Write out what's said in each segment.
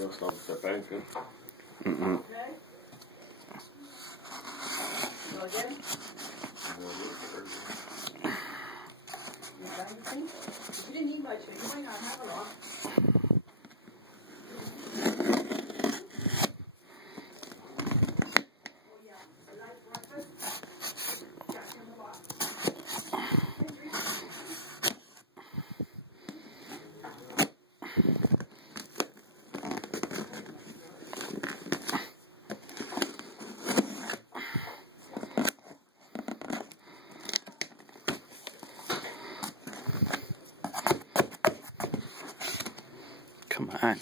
Jag slapp släppa enkel. Mm-mm. Again? You didn't eat much, you might not have a lot. Come on.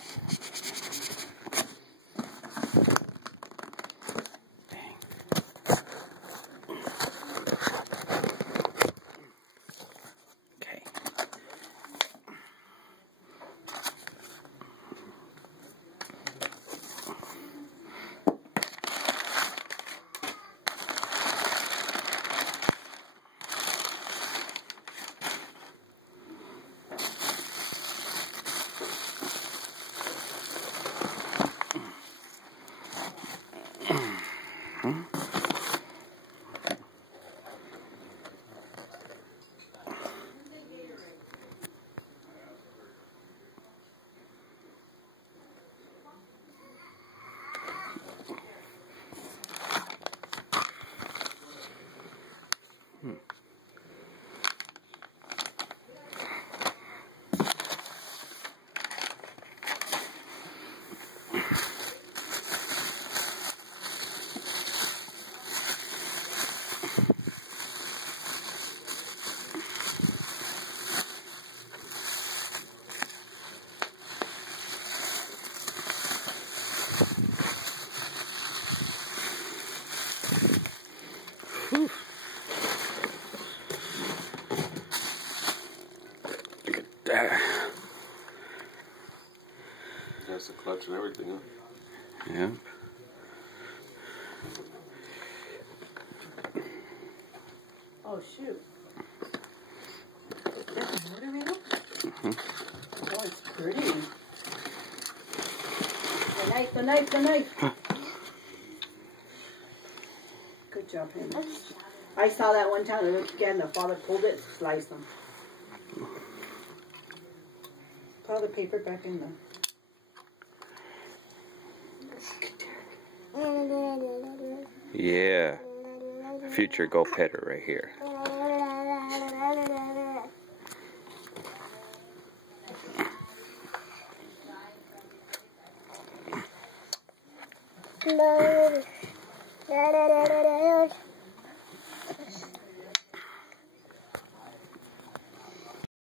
Okay. Look at that. That's the clutch and everything, huh? Yeah. Oh, shoot. That's a motivator? Oh, it's pretty. The knife. Good job, Henry. I saw that one time. I looked again. The father pulled it, sliced them. Put all the paper back in there. Yeah. Future go-petter right here. No.